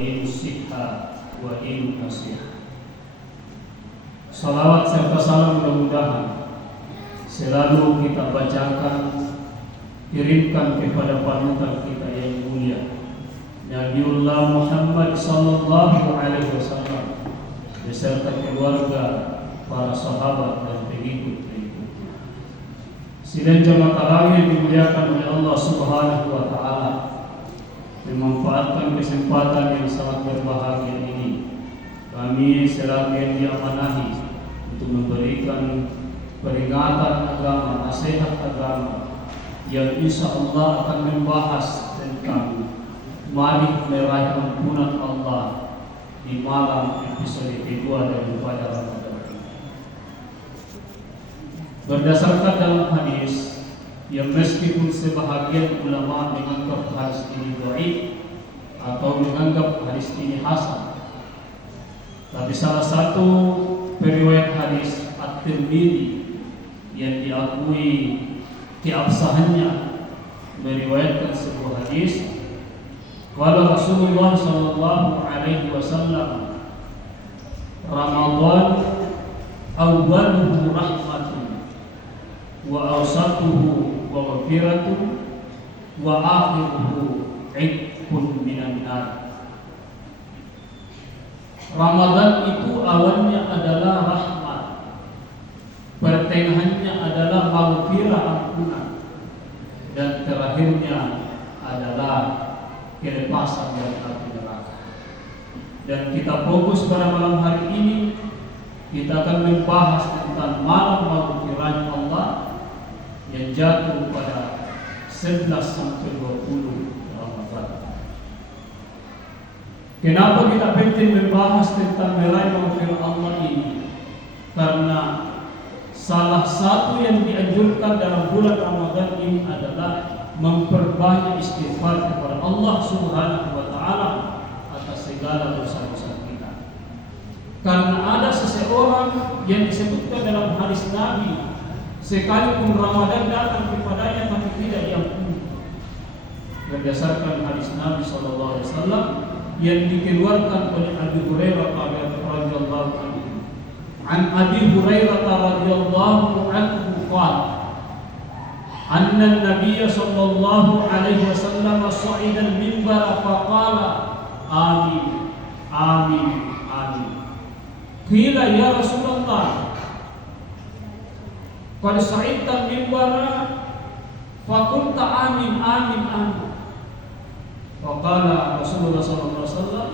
dinus siha wa dinun nasiha. Salawat serta salam mudah-mudahan selalu kita bacakan, kirimkan kepada panutan kita yang mulia Nabiullah Muhammad sallallahu alaihi wasallam beserta keluarga, para sahabat dan pengikut-pengikutnya. Sidang jamaah tarawih yang dimuliakan oleh Allah Subhanahu wa taala, memanfaatkan kesempatan yang sangat berbahagia ini, kami selaku yang diamanahi untuk memberikan peringatan agama, nasihat agama yang insya Allah akan membahas tentang mari meraih ampunan Allah di malam episode kedua daripada Ramadan. Berdasarkan dalam hadis yang meskipun sebahagian ulama menganggap hadis ini dhaif atau menganggap hadis ini hasan, tapi salah satu periwayat hadis At-Tirmidzi yang diakui keabsahannya meriwayatkan sebuah hadis, qala Rasulullah sallallahu alaihi wasallam, Ramadan awwaluhu rahmatun wa awsatuhu maghfiratun wa akhiruhu 'itqun minan nar. Ramadan itu awalnya adalah rahmat, pertengahannya adalah maghfirah, ampunan, dan terakhirnya adalah kelepasan dari api neraka. Dan kita fokus pada malam hari ini, kita akan membahas tentang malam maghfirahnya Allah yang jatuh pada 11 sampai 20 Ramadan. Kenapa kita penting membahas tentang meraih maghfirah Allah ini? Karena salah satu yang dianjurkan dalam bulan Ramadan ini adalah memperbanyak istighfar kepada Allah Subhanahu wa taala atas segala dosa-dosa kita. Karena ada seseorang yang disebutkan dalam hadis Nabi, sekalipun Ramadan datang kepadanya tapi tidak diampuni. Berdasarkan hadis Nabi sallallahu alaihi wasallam yang dikeluarkan oleh Abu Hurairah radhiyallahu anhu. An Abi Hurairah radhiyallahu anhu qala anna an-nabiy sallallahu alaihi wasallam sa'ida al-minbar faqala amin amin amin. Qila ya Rasulullah qad sa'idta al-minbar faqulta amin amin amin. Faqala Rasulullah sallallahu alaihi wasallam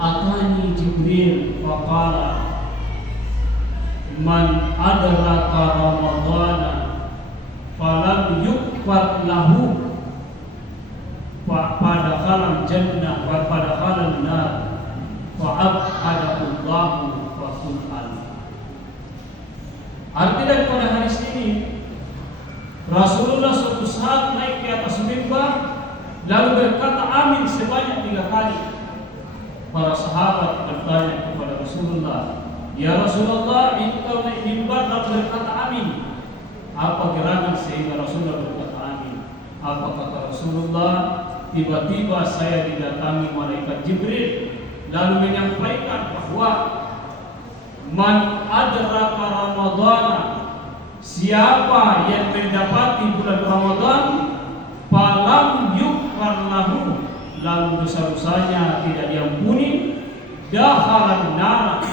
atani Jibril faqala man adraka Ramadana falam yukfar lahu pada khalam jannah wa pada khalam nar fa'abadahu Allahu faqul an. Arti daripada hadis ini, Rasulullah suatu saat naik ke atas mimbar lalu berkata amin sebanyak 3 kali. Para sahabat bertanya kepada Rasulullah, ya Rasulullah, engkau naik mimbar lalu berkata amin, apa gerangan sehingga Rasulullah berkata amin? Apa kata Rasulullah? Tiba-tiba saya didatangi malaikat Jibril lalu menyampaikan bahwa man adraka Ramadana, siapa yang mendapati bulan Ramadan falam yukfar lahu, lalu dosa-dosanya tidak diampuni, dakhalan nar,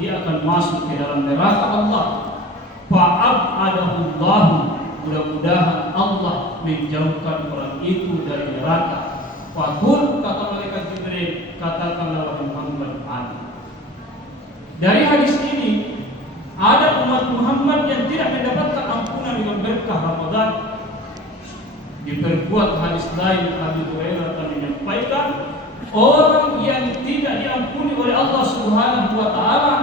dia akan masuk ke dalam neraka Allah. Fa'abadahu Allah, mudah-mudahan Allah menjauhkan orang itu dari neraka. Faqul, kata malaikat Jibril, katakanlah wahai Muhammad amin. Dari hadis ini ada umat Muhammad yang tidak mendapatkan ampunan dengan berkah Ramadan. Diperkuat hadis lain, Abu Hurairah telah menyampaikan, orang yang tidak diampuni oleh Allah Subhanahu wa taala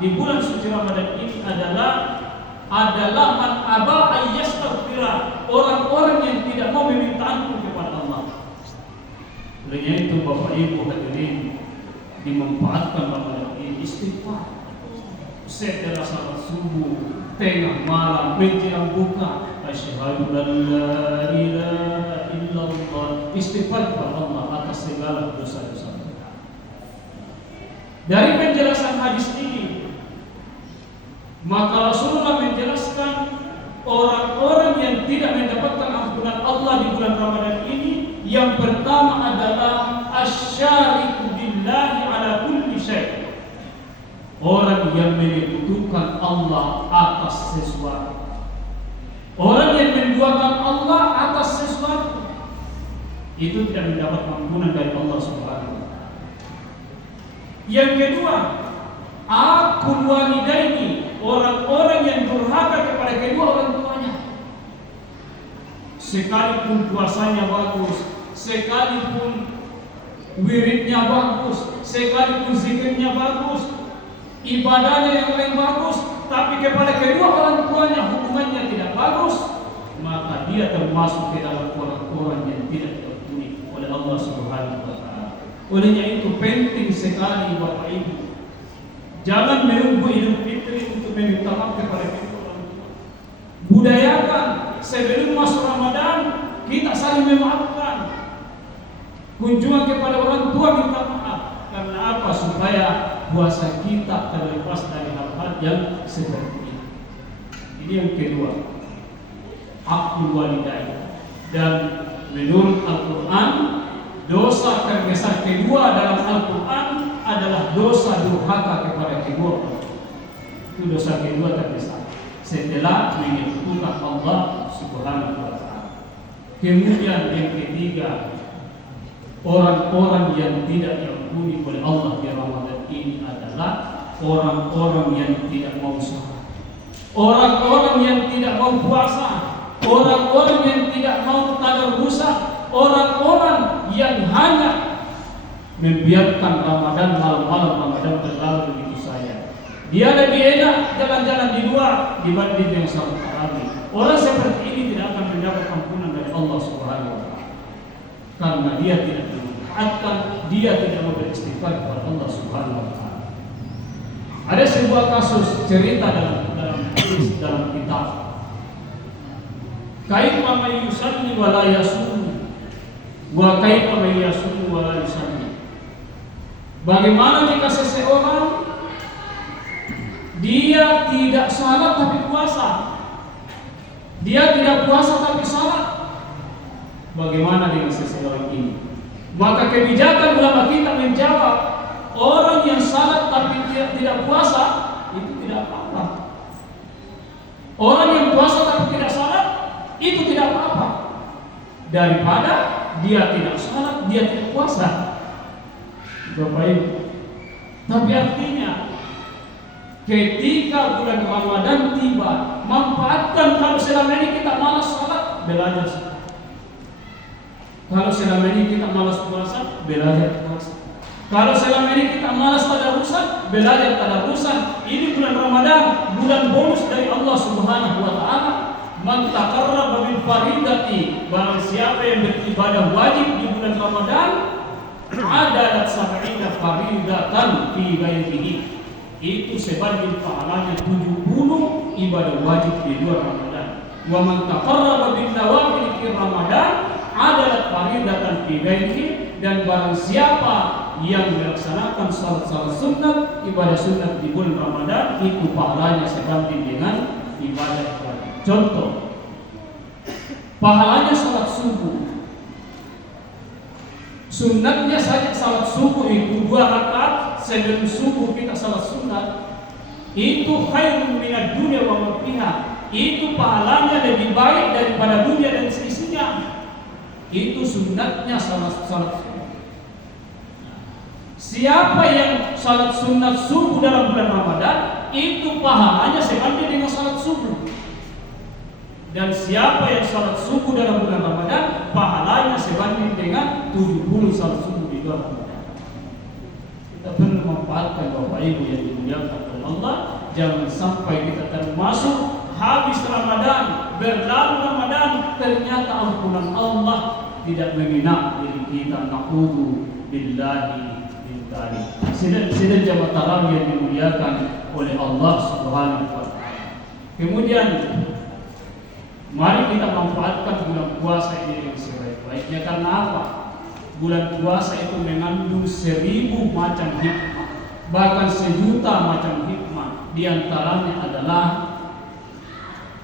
di bulan suci Ramadan ini adalah man aba ayyastaghfira, orang-orang yang tidak mau meminta ampun kepada Allah. Oleh itu Bapak Ibu hadirin, dimanfaatkan Ramadan ini istighfar. Setelah salat subuh, tengah malam, menjelang buka, asyhadu an la ilaha illallah, istighfar kepada Allah atas segala dosa-dosa kita. Dari penjelasan hadis ini, maka Rasulullah menjelaskan orang-orang yang tidak mendapatkan ampunan Allah di bulan Ramadan ini, yang pertama adalah asyariku billahi ala kulli syai'. Orang yang menyekutukan Allah atas sesuatu. Orang yang menduakan Allah atas sesuatu, itu tidak mendapat ampunan dari Allah Subhanahu wa taala. Yang kedua, aqul walidaini, orang-orang yang durhaka kepada kedua orang tuanya. Sekalipun puasanya bagus, sekalipun wiridnya bagus, sekalipun zikirnya bagus, ibadahnya yang paling bagus, tapi kepada kedua orang tuanya hukumannya tidak bagus, maka dia termasuk ke dalam orang-orang yang tidak diampuni oleh Allah Subhanahu wa taala. Olehnya itu penting sekali Bapak Ibu, jangan menunggu Idul Fitri untuk meminta maaf kepada kedua orang tua. Budayakan sebelum masuk Ramadan kita saling memaafkan. Kunjungan kepada orang tua minta maaf. Karena apa? Supaya puasa kita terlepas dari hal-hal yang seperti ini. Ini yang kedua, aqul walidain. Dan menurut Al-Quran, dosa terbesar kedua dalam Al-Quran adalah dosa durhaka kepada kedua orang. Itu dosa kedua terbesar setelah menyekutukan Allah Subhanahu wa taala. Kemudian yang ketiga, orang-orang yang tidak diampuni oleh Allah di Ramadan ini adalah orang-orang yang tidak mau salat, orang-orang yang tidak mau puasa, orang-orang yang tidak mau tadarrusan, orang-orang yang hanya membiarkan Ramadan, malam-malam Ramadan berlalu begitu saja. Dia lebih enak jalan-jalan di luar dibanding dengan salat tarawih. Orang seperti ini tidak akan mendapat ampunan dari Allah Subhanahu wa taala, karena dia tidak mentaatkan, dia tidak mau beristighfar kepada Allah Subhanahu wa taala. Ada sebuah kasus cerita dalam kitab. Kaifa may yusalli wa la yasum wa kaifa may yasum wa la yusalli. Bagaimana jika seseorang dia tidak salat tapi puasa? Dia tidak puasa tapi salat. Bagaimana dengan seseorang ini? Maka kebijakan ulama kita menjawab, orang yang salat tapi tidak puasa itu tidak apa-apa. Orang yang puasa tapi tidak salat itu tidak apa-apa, daripada dia tidak salat, dia tidak puasa. Bapak Ibu, tapi artinya ketika bulan Ramadan tiba, manfaatkan. Kalau selama ini kita malas salat, belajar salat. Kalau selama ini kita malas puasa, belajar puasa. Kalau selama ini kita malas tadarrusan, belajar tadarrusan. Ini bulan Ramadan, bulan bonus dari Allah Subhanahu wa taala. Man taqarraba bil faridati, barang siapa yang beribadah wajib di bulan Ramadan, adalat sab'ina faridatan fi ghairihi. Itu sebanding pahalanya 70 ibadah wajib di luar Ramadan. Wa man taqarraba bin nawafil fi Ramadan adalah faridatan fi ghairihi, dan barang siapa yang melaksanakan salat sunat, ibadah sunat di bulan Ramadan, itu pahalanya sebanding dengan ibadah wajib. Contoh, pahalanya salat subuh. Sunatnya saja salat subuh itu 2 rakaat sebelum subuh kita salat sunat. Itu khairun minad dunya wa ma fiha. Itu pahalanya lebih baik daripada dunia dan seisinya. Itu sunatnya salat subuh. Siapa yang salat sunat subuh dalam bulan Ramadan, itu pahalanya sebanding dengan salat subuh. Dan siapa yang salat subuh dalam bulan Ramadan, pahalanya sebanding dengan 70 salat subuh di bulan Ramadan. Kita perlu memanfaatkan Bapak Ibu yang dimuliakan oleh Allah. Jangan sampai kita termasuk habis Ramadan, berlalu Ramadan, ternyata ampunan Allah tidak mengenal diri kita. Na'udzu billahi min dzalik. Sidang jamaah tarawih yang dimuliakan oleh Allah Subhanahu wa taala. Kemudian mari kita manfaatkan bulan puasa ini dengan sebaik-baiknya. Karena apa? Bulan puasa itu mengandung 1000 macam hikmah. bahkan sejuta macam hikmah. Di antaranya adalah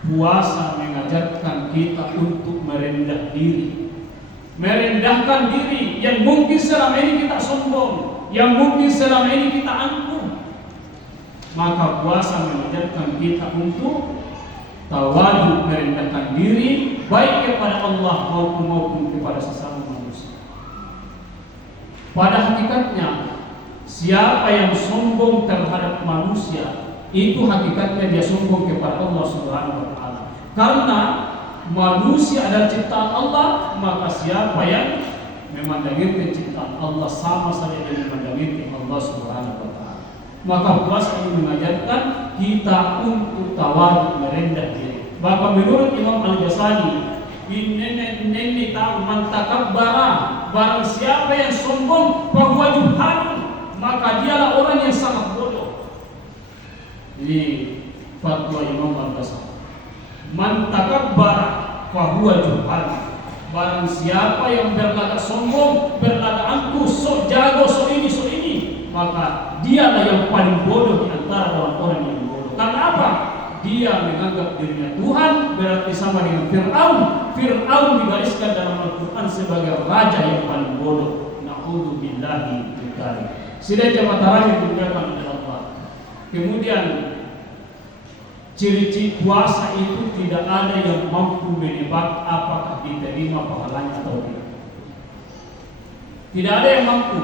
puasa mengajarkan kita untuk merendah diri, merendahkan diri yang mungkin selama ini kita sombong, yang mungkin selama ini kita angkuh. Maka puasa mengajarkan kita untuk tawadu, merendahkan diri baik kepada Allah maupun kepada sesama manusia. Pada hakikatnya, siapa yang sombong terhadap manusia, itu hakikatnya dia sombong kepada Allah Subhanahu wa taala. Karena manusia adalah ciptaan Allah, maka siapa yang memandangi ciptaan Allah sama saja dengan memandangi Allah Subhanahu wa taala. Maka puasa ini mengajarkan kita untuk tawadu, merendah diri. Bahkan menurut Imam Al-Ghazali, ini tahu mantakabbara, barang siapa yang sombong bahwa juhalun, maka dialah orang yang sangat bodoh. Ini fatwa Imam Al-Ghazali. Mantakabbara bahwa juhalun, barang siapa yang berlagak sombong, berlagak angkuh, sok jago, sok ini, maka dialah yang paling bodoh di antara orang-orang yang bodoh. Karena apa? Dia menganggap dirinya Tuhan, berarti sama dengan Fir'aun. Fir'aun dibariskan dalam Al-Quran sebagai raja yang paling bodoh. Na'udzubillahi min dzalik. Sedangkan matahari digunakan oleh Allah. Kemudian ciri-ciri puasa itu tidak ada yang mampu menebak apakah diterima pahalanya atau tidak. Tidak ada yang mampu.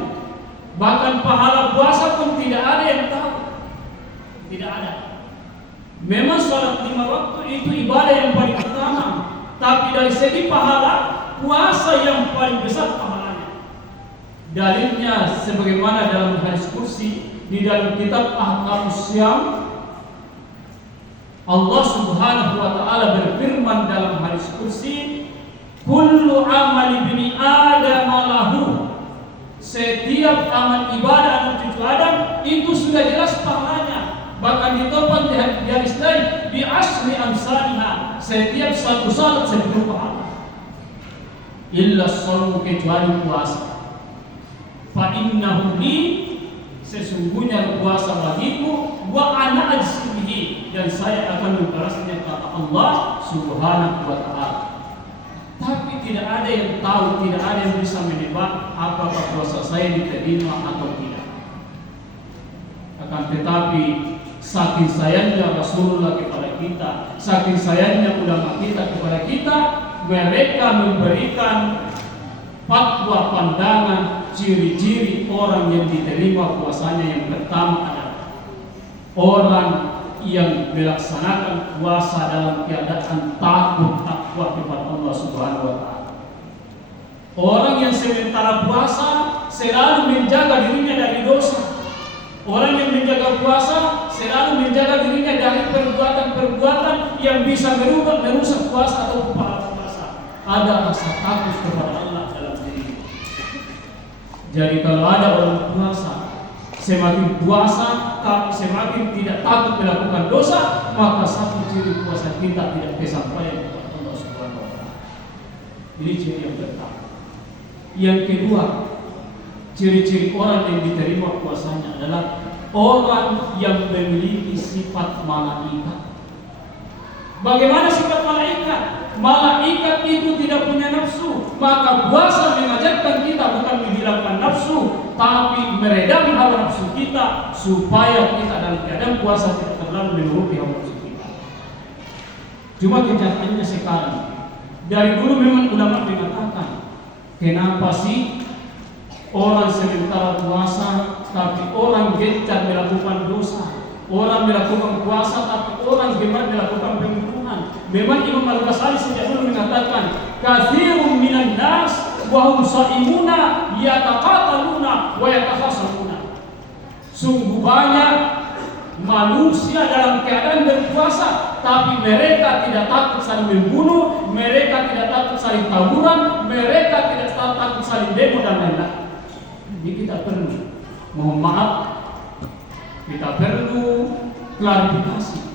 Bahkan pahala puasa pun tidak ada yang tahu. Tidak ada. Memang sholat 5 waktu itu ibadah yang paling utama, tapi dari segi pahala, puasa yang paling besar pahalanya. Dalilnya sebagaimana dalam hadis kursi di dalam kitab Ahkamus Syam, Allah Subhanahu wa taala berfirman dalam hadis kursi, kullu amali bini Adam lahu. Setiap amal ibadah anak cucu Adam itu sudah jelas pahalanya. Bahkan ditopang di hadis lain bi asri amsalha, setiap satu salat 10 pahala. Illa shaum, kecuali puasa. Fa innahu li, sesungguhnya puasa bagiku, wa ana ajzihi, dan saya akan membalasnya, kata Allah Subhanahu wa taala. Tapi tidak ada yang tahu, tidak ada yang bisa menebak apakah puasa saya diterima atau tidak. Akan tetapi saking sayangnya Rasulullah kepada kita, saking sayangnya ulama kita kepada kita, mereka memberikan fatwa, pandangan, ciri-ciri orang yang diterima puasanya. Yang pertama adalah orang yang melaksanakan puasa dalam keadaan takut, takwa kepada Allah Subhanahu wa taala. Orang yang sementara puasa selalu menjaga dirinya dari dosa. Orang yang menjaga puasa selalu menjaga dirinya dari perbuatan-perbuatan yang bisa merusak puasa atau pahala puasa. Ada rasa takut kepada Allah dalam diri. Jadi kalau ada orang puasa, semakin puasa tapi semakin tidak takut melakukan dosa, maka satu ciri puasa kita tidak kesampaian kepada Allah Subhanahu wa taala. Ini ciri yang pertama. Yang kedua, ciri-ciri orang yang diterima puasanya adalah orang yang memiliki sifat malaikat. Bagaimana sifat malaikat? Malaikat itu tidak punya nafsu. Maka puasa mengajarkan kita bukan menghilangkan nafsu, tapi meredam hawa nafsu kita, supaya kita dalam keadaan puasa tidak terlalu menuruti hawa nafsu kita. Cuma kenyataannya sekarang, dari dulu memang ulama mengatakan, kenapa sih orang sementara puasa tapi orang gencar melakukan dosa, orang melakukan puasa tapi orang gemar melakukan pembunuhan? Memang Imam Al-Ghazali sejak dulu mengatakan, katsirun minan nas wa hum shaimuna yataqataluna wa yatakhasamuna. Sungguh banyak manusia dalam keadaan berpuasa, tapi mereka tidak takut saling membunuh, mereka tidak takut saling tawuran, mereka tidak takut saling demo dan lain-lain. Jadi kita perlu, mohon maaf, kita perlu klarifikasi.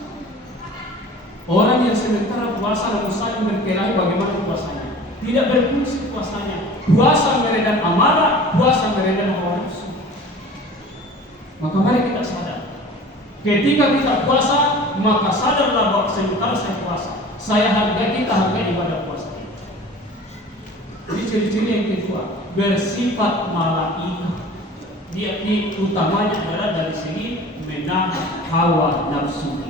Orang yang sementara puasa lalu saling berkelahi bagaimana puasanya, tidak berfungsi puasanya. Puasa meredam amarah, puasa meredam hawa nafsu. Maka mari kita sadar. Ketika kita puasa, maka sadarlah bahwa sementara saya puasa, saya hargai ibadah puasa. Jadi ciri-ciri yang kedua, bersifat malaikat. Dia utamanya adalah dari segi menahan hawa nafsu,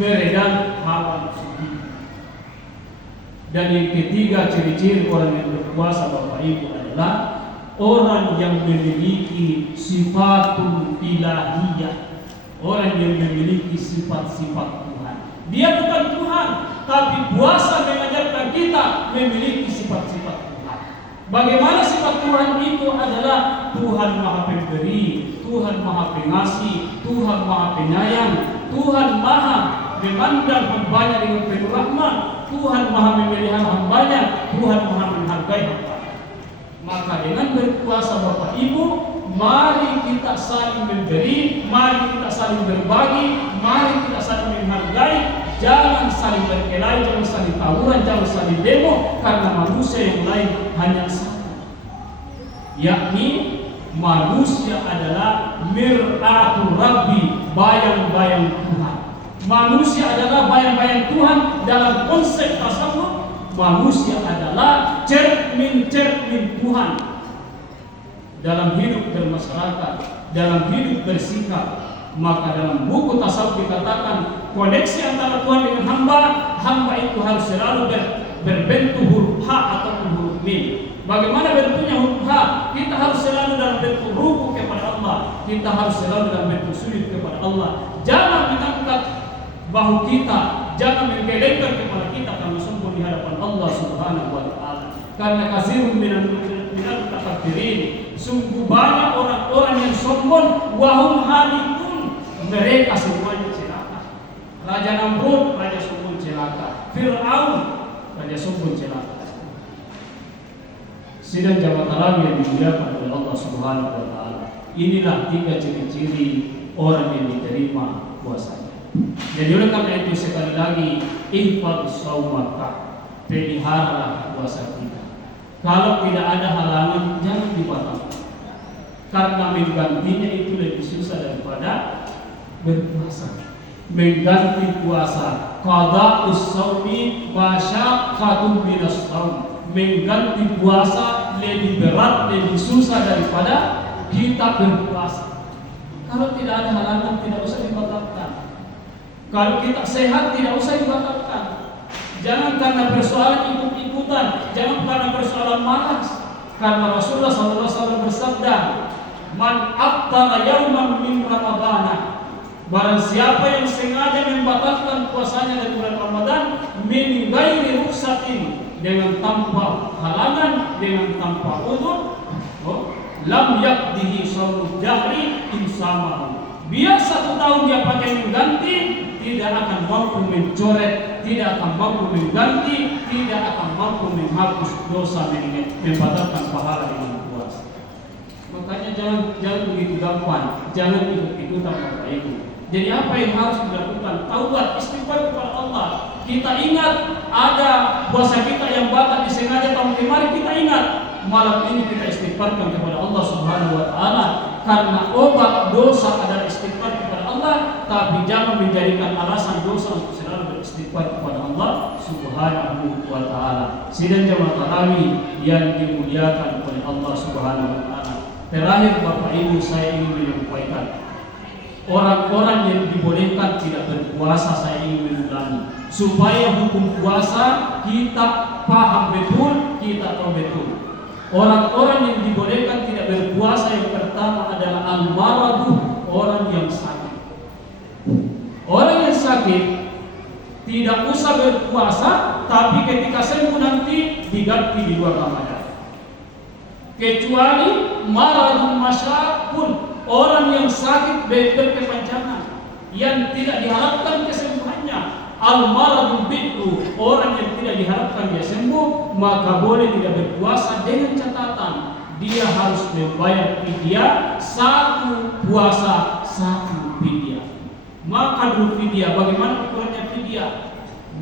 meredam hawa nafsu. Dan yang ketiga ciri-ciri orang yang berpuasa Bapak Ibu adalah orang yang memiliki sifatul ilahiyah, orang yang memiliki sifat-sifat Tuhan. Dia bukan Tuhan, tapi puasa mengajarkan kita memiliki sifat-sifat Tuhan. Bagaimana sifat Tuhan itu adalah Tuhan Maha Pemberi, Tuhan Maha Pengasih, Tuhan Maha Penyayang, Tuhan Maha memandang hambanya dengan penuh rahmat, Tuhan Maha memelihara hambanya, Tuhan Maha menghargai hamba. Maka dengan berpuasa Bapak Ibu, mari kita saling memberi, mari kita saling berbagi, mari kita saling menghargai. Jangan saling berkelahi, jangan saling tawuran, jangan saling demo, karena manusia yang lain hanya satu, yakni manusia adalah mir'atul Rabbi, bayang-bayang Tuhan. Manusia adalah bayang-bayang Tuhan. Dalam konsep tasawuf, manusia adalah cermin-cermin Tuhan dalam hidup bermasyarakat, dalam hidup bersikap. Maka dalam buku tasawuf dikatakan koneksi antara Tuhan dengan hamba itu harus selalu berbentuk huruf H ataupun huruf Mim. Bagaimana bentuknya huruf H? Kita harus selalu dalam bentuk ruku kepada Allah, kita harus selalu dalam bentuk sujud kepada Allah. Jangan mengangkat bahu kita, jangan menggelengkan kepala kita karena sombong di hadapan Allah Subhanahu wa taala. Karena kasirun minal mutakabbirin, sungguh banyak orang-orang yang sombong, wahum halikun, mereka semuanya celaka. Raja Namrud, raja sombong celaka. Fir'aun, raja sombong celaka. Sidang jamaah tarawih yang dimuliakan oleh Allah Subhanahu wa taala. Inilah 3 ciri-ciri orang yang diterima puasanya. Jadi oleh karena itu sekali lagi, ihfadz shaumaka, peliharalah puasa kita. Kalau tidak ada halangan, jangan dibatalkan. Karena menggantinya itu lebih susah daripada berpuasa. Mengganti puasa, qada'us shaumi masyaqqatun minas shaum. Mengganti puasa lebih berat, lebih susah daripada kita berpuasa. Kalau tidak ada halangan, tidak usah dibatalkan. Kalau kita sehat, tidak usah dibatalkan. Jangan karena persoalan ikut-ikutan, jangan karena persoalan malas. Karena Rasulullah SAW bersabda, "Man aftara yauman min Ramadhan." Barang siapa yang sengaja membatalkan puasanya dari bulan Ramadan min ghairi rukhsatin, dengan tanpa halangan, dengan tanpa uzur, lam yaqdihi shaumud jahri insamahu. Biar 1 tahun dia pakai mengganti, tidak akan mampu mencoret, tidak akan mampu mengganti, tidak akan mampu menghapus dosa membatalkan pahala dengan puasa. Makanya jangan begitu gampang, jangan ikut-ikutan Bapak Ibu. Jadi apa yang harus dilakukan? Taubat, istighfar kepada Allah. Kita ingat ada puasa kita yang batal disengaja tahun kemarin, kita ingat. Malam ini kita istighfarkan kepada Allah Subhanahu wa taala, karena obat dosa adalah istighfar kepada Allah, tapi jangan menjadikan alasan dosa untuk selalu beristighfar kepada Allah Subhanahu wa taala. Sidang jamaah tarawih yang dimuliakan oleh Allah Subhanahu wa taala. Terakhir Bapak Ibu, saya ingin menyampaikan orang-orang yang dibolehkan tidak berpuasa, saya ingin mengulangi supaya hukum puasa kita paham betul, kita tahu betul. Orang-orang yang dibolehkan tidak berpuasa yang pertama adalah al-maradu, orang yang sakit. Orang yang sakit tidak usah berpuasa, tapi ketika sembuh nanti diganti di luar Ramadan. Kecuali maradun masyaqqun, orang yang sakit berkepanjangan yang tidak diharapkan kesembuhannya. Al-maradul bid'u, orang yang tidak diharapkan dia sembuh, maka boleh tidak berpuasa dengan catatan dia harus membayar fidyah, 1 puasa 1 fidyah. Maka dulu fidyah, bagaimana ukurannya fidyah?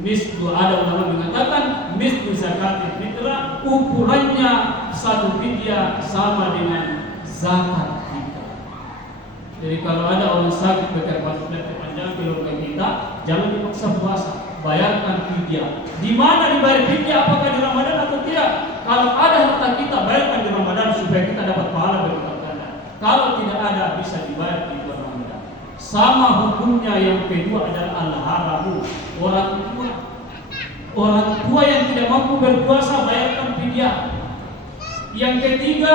Mislu, ada ulama mengatakan mislu zakatul fitrah, ukurannya 1 fidyah sama dengan zakat fitrah. Jadi kalau ada orang sakit berkepanjangan keluarga kita, jangan dipaksa puasa, bayarkan fidyah. Di mana dibayar fidyah? Apakah di Ramadan atau tidak? Kalau ada harta kita, bayarkan di Ramadan supaya kita dapat pahala berlipat ganda. Kalau tidak ada, bisa dibayar di bulan Ramadan. Sama hukumnya yang kedua adalah al-haramu, orang tua yang tidak mampu berpuasa, bayarkan fidyah. Yang ketiga,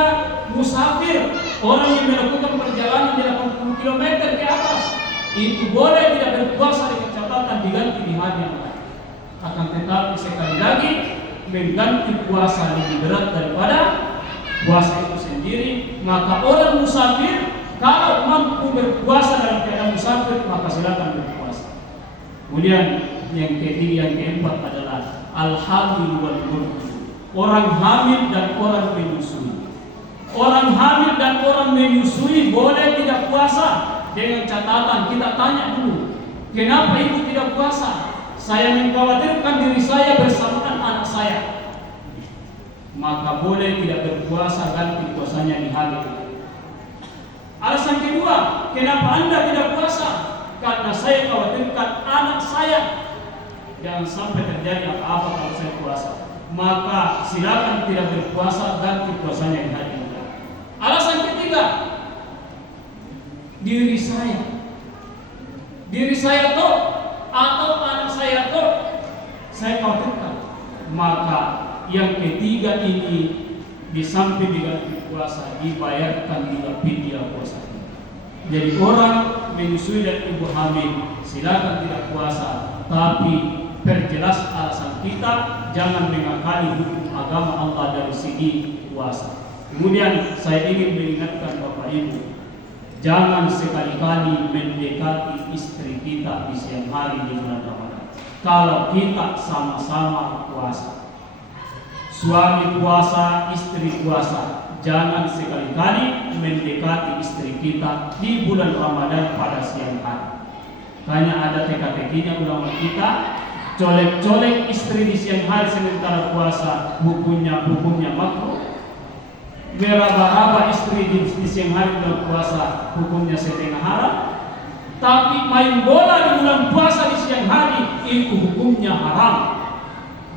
musafir, orang yang melakukan perjalanan 80 km ke atas, itu boleh tidak berpuasa dengan catatan diganti di hari yang lain. Akan tetapi sekali lagi, mengganti puasa lebih berat daripada puasa itu sendiri. Maka orang musafir kalau mampu berpuasa dalam keadaan musafir, maka silakan berpuasa. Kemudian yang ketiga, yang keempat adalah al-hamil wal murdi, orang hamil dan orang menyusui. Orang hamil dan orang menyusui boleh tidak puasa dengan catatan kita tanya dulu, kenapa ibu tidak puasa? Saya mengkhawatirkan diri saya bersamaan anak saya. Maka boleh tidak berpuasa, ganti puasanya di hari itu. Alasan kedua, kenapa Anda tidak puasa? Karena saya khawatirkan anak saya jangan sampai terjadi apa-apa kalau saya puasa. Maka silakan tidak berpuasa, ganti puasanya di hari itu. Alasan ketiga, diri saya toh atau anak saya toh saya khawatirkan. Maka yang ketiga ini di samping diganti puasa, dibayarkan juga fidyah puasa. Jadi orang menyusui dan ibu hamil silakan tidak puasa, tapi perjelas alasan kita, jangan mengakali hukum agama Allah dari segi puasa. Kemudian saya ingin mengingatkan Bapak Ibu, jangan sekali-kali mendekati istri kita di siang hari di bulan Ramadan. Kalau kita sama-sama puasa, suami puasa, istri puasa, jangan sekali-kali mendekati istri kita di bulan Ramadan pada siang hari. Hanya ada teka-tekinya ulama kita, colek-colek istri di siang hari sementara puasa, hukumnya makruh. Meraba-raba istri di siang hari bulan puasa, hukumnya setengah haram. Tapi main bola di bulan puasa di siang hari, itu hukumnya haram.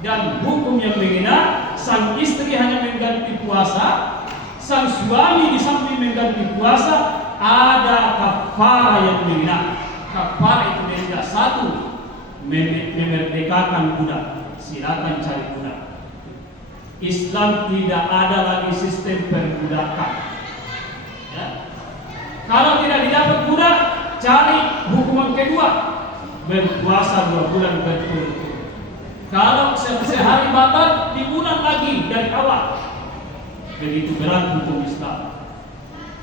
Dan hukum yang mengenai sang istri hanya mengganti puasa, sang suami di samping mengganti puasa, ada kafara yang mengenai. Kafara itu mengenai satu, memerdekakan budak. Silakan cari budak. Islam tidak ada lagi sistem perbudakan. Ya. Kalau tidak didapat budak, cari hukuman kedua, berpuasa 2 bulan berturut-turut. Kalau sehari batal, diulang lagi dari awal. Begitu berat hukum Islam.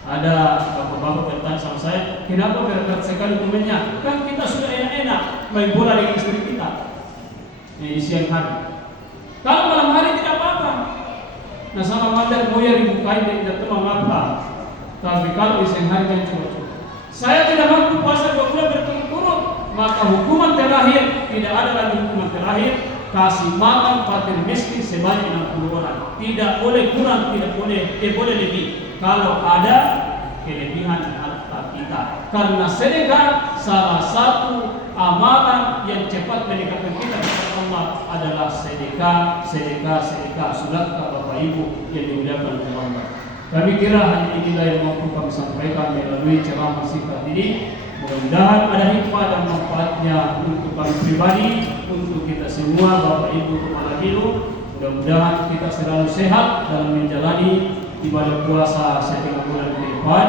Ada bapak-bapak bertanya sama saya, kenapa berat sekali hukumnya? Kan kita sudah enak-enak main bola dengan istri kita di siang hari. Kalau malam hari tidak apa-apa. Nah sama mandar moya dibukain dan tidak tahu apa. Tapi kalau di siang hari kan cukup. Saya tidak mampu puasa 2 bulan berturut-turut, maka hukuman terakhir, tidak ada lagi hukuman terakhir, kasih makan fakir miskin sebanyak 60 orang. Tidak boleh kurang, tidak boleh, boleh lebih. Kalau ada kelebihan harta kita. Karena sedekah salah satu amalan yang cepat mendekatkan kita kepada Allah adalah sedekah. Sudah Bapak Ibu yang dimuliakan oleh Allah. Kami kira hanya inilah yang mampu kami sampaikan melalui ceramah singkat ini. Mudah-mudahan ada hikmah dan manfaatnya untuk kami pribadi, untuk kita semua, Bapak Ibu kepala hidup. Mudah-mudahan kita selalu sehat dalam menjalani ibadah puasa setengah bulan ke depan,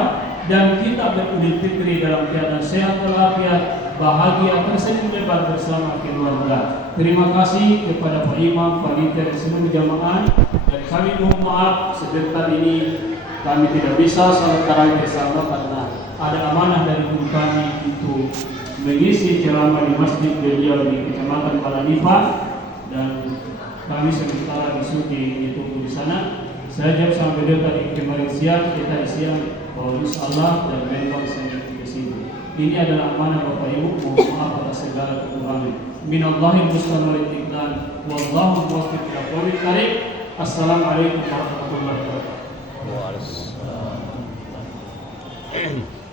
dan kita beridul fitri dalam keadaan sehat walafiat, bahagia, tersenyum lebar bersama keluarga. Terima kasih kepada Pak Imam, panitia dan seluruh jamaah, dan kami mohon maaf sebentar ini kami tidak bisa salat tarawih bersama karena ada amanah dari guru kami untuk mengisi ceramah di masjid beliau di Kecamatan Palanipa, dan kami sementara disuruh ditunggu di sana. Saya jawab sama beliau tadi kemarin siang, kita siang bahwa insyaallah dan memang saya ke sini. Ini adalah amanah Bapak Ibu, mohon maaf atas segala kekurangan. Minallahil musta'an wal iqlan, wallahu muwaffiq ila aqwamit thariq. Assalamualaikum warahmatullahi wabarakatuh. Waalaikumsalam.